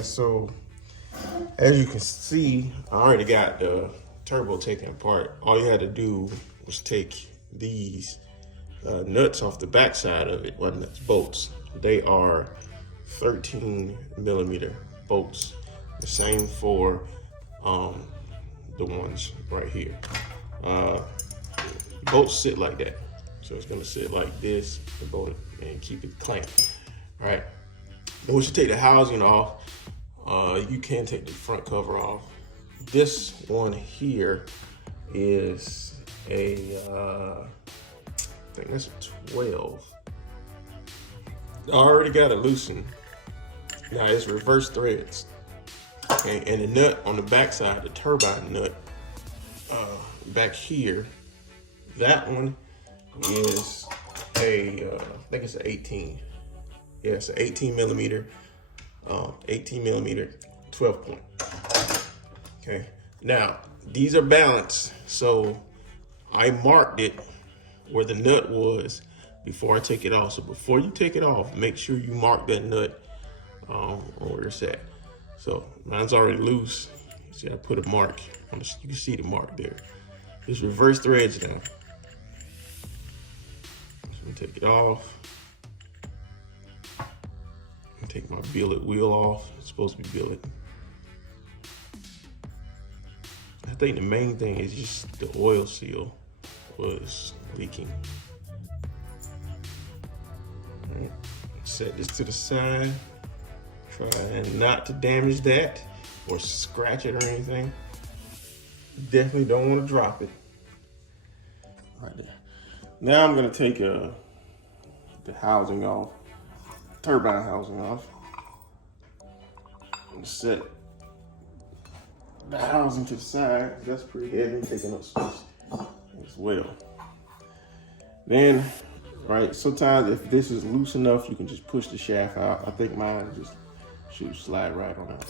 guys, so as you can see, I already got the turbo taken apart. All you had to do was take these nuts off the backside of it, well, nuts, bolts. They are 13 millimeter bolts. The same for the ones right here. Bolts sit like that. So it's gonna sit like this, the bolt, and keep it clamped. All right. Then once you take the housing off, you can take the front cover off. This one here is a, I think that's a 12. I already got it loosened. Now it's reverse threads. Okay, and the nut on the backside, the turbine nut, back here, that one is a, I think it's an 18. Yeah, it's an 18 millimeter, 12 point. Okay, now these are balanced, so I marked it where the nut was before I take it off. So before you take it off, make sure you mark that nut where it's at. So mine's already loose. See, I put a mark on the, you can see the mark there. Just reverse threads now. So I'm gonna take it off. Take my billet wheel off. It's supposed to be billet. I think the main thing is just the oil seal was leaking. All right. Set this to the side. Try not to damage that or scratch it or anything. Definitely don't want to drop it. Right there. Now I'm gonna take the housing off. Turbine housing off. And set the housing to the side. That's pretty heavy, taking up space as well. Then, right, sometimes if this is loose enough, you can just push the shaft out. I think mine just should slide right on out.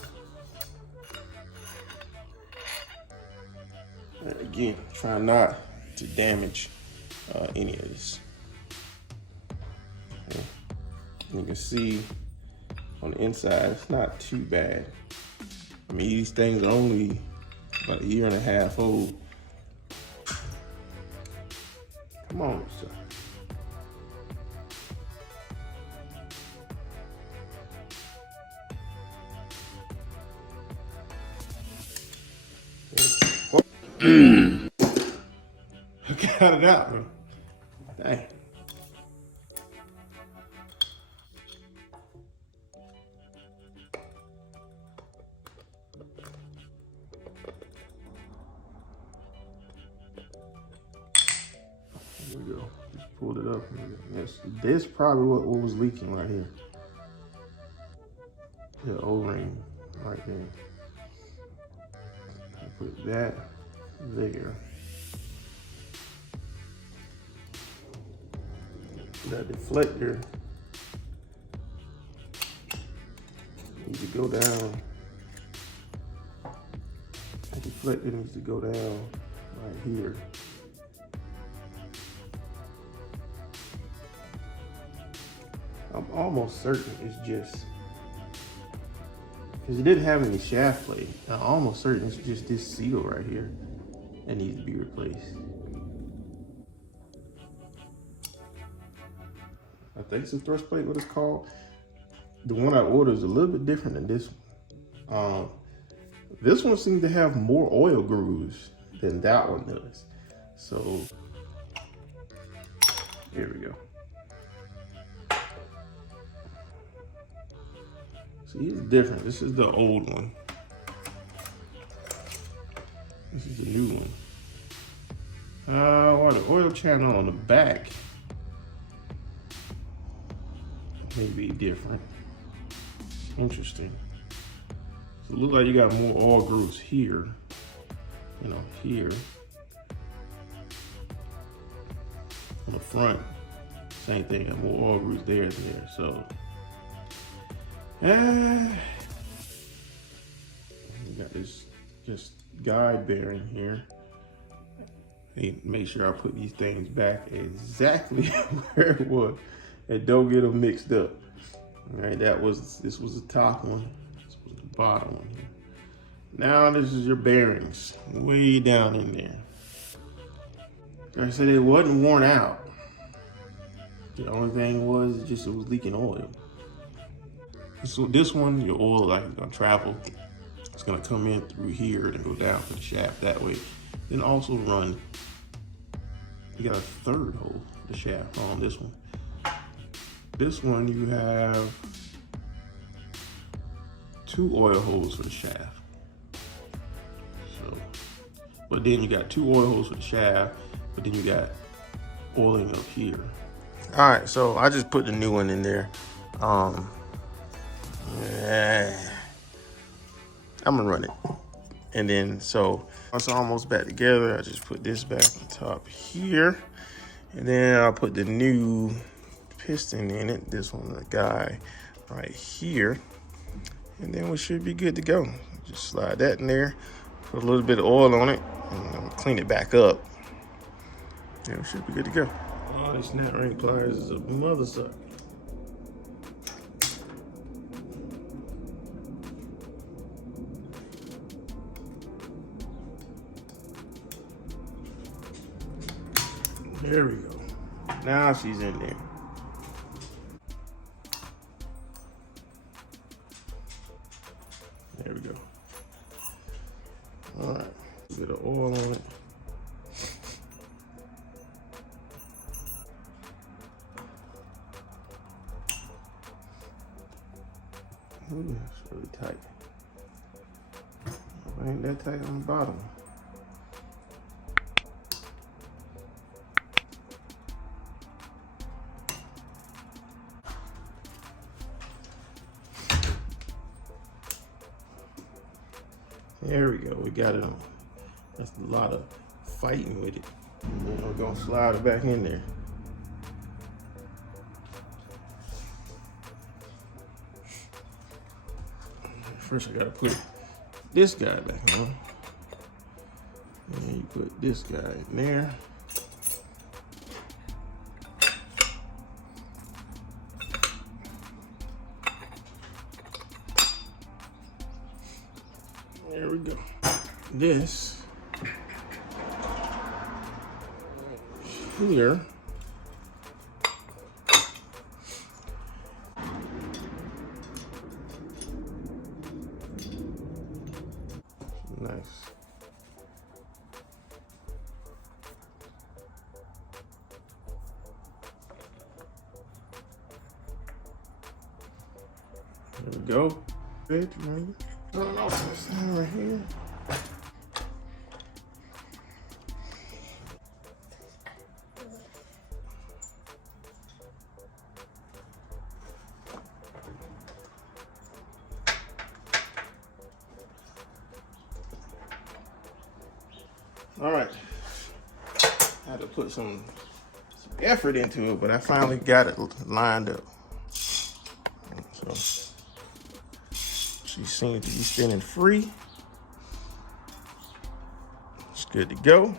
And again, try not to damage any of this. Okay. You can see on the inside, it's not too bad. I mean, these things are only about 1.5 years old. Come on, sir. I got it out, man. Dang. There we go. Just pulled it up. This probably what was leaking right here. The O-ring right there. Put that there. That deflector needs to go down. That deflector needs to go down right here. I'm almost certain it's just, because it didn't have any shaft plate. I'm almost certain it's just this seal right here that needs to be replaced. I think it's a thrust plate, what it's called. The one I ordered is a little bit different than this one. This one seems to have more oil grooves than that one does. So, here we go. See, it's different. This is the old one. This is the new one. Well, the oil channel on the back may be different. Interesting. So it looks like you got more oil grooves here. You know, here. On the front, same thing. Got more oil grooves there and there. So, we got this just guide bearing here. Make sure I put these things back exactly where it was and don't get them mixed up. All right, this was the top one, this was the bottom one here. Now this is your bearings, way down in there. Like I said, it wasn't worn out. The only thing was it was leaking oil. So this one, your oil like is gonna travel. It's gonna come in through here and go down to the shaft that way. Then also run, you got a third hole, the shaft on this one. This one you have 2 oil holes for the shaft. So, but then you got 2 oil holes for the shaft, but then you got oiling up here. All right, so I just put the new one in there. Yeah, I'm gonna run it. And then, so it's almost back together. I just put this back on top here. And then I'll put the new piston in it. This one, the guy right here. And then we should be good to go. Just slide that in there, put a little bit of oil on it, and clean it back up. Yeah, we should be good to go. Oh, these snap ring pliers is a mother sucker. There we go. Now she's in there. There we go. All right, a bit of oil on it. Ooh, it's really tight. It ain't that tight on the bottom. There we go, we got it on. That's a lot of fighting with it. And then we're gonna slide it back in there. First I gotta put this guy back on. And then you put this guy in there. There we go. This here nice. There we go. Good, man. Turn off this thing right here. All right, I had to put some effort into it, but I finally got it lined up. So she seems to be spinning free. It's good to go.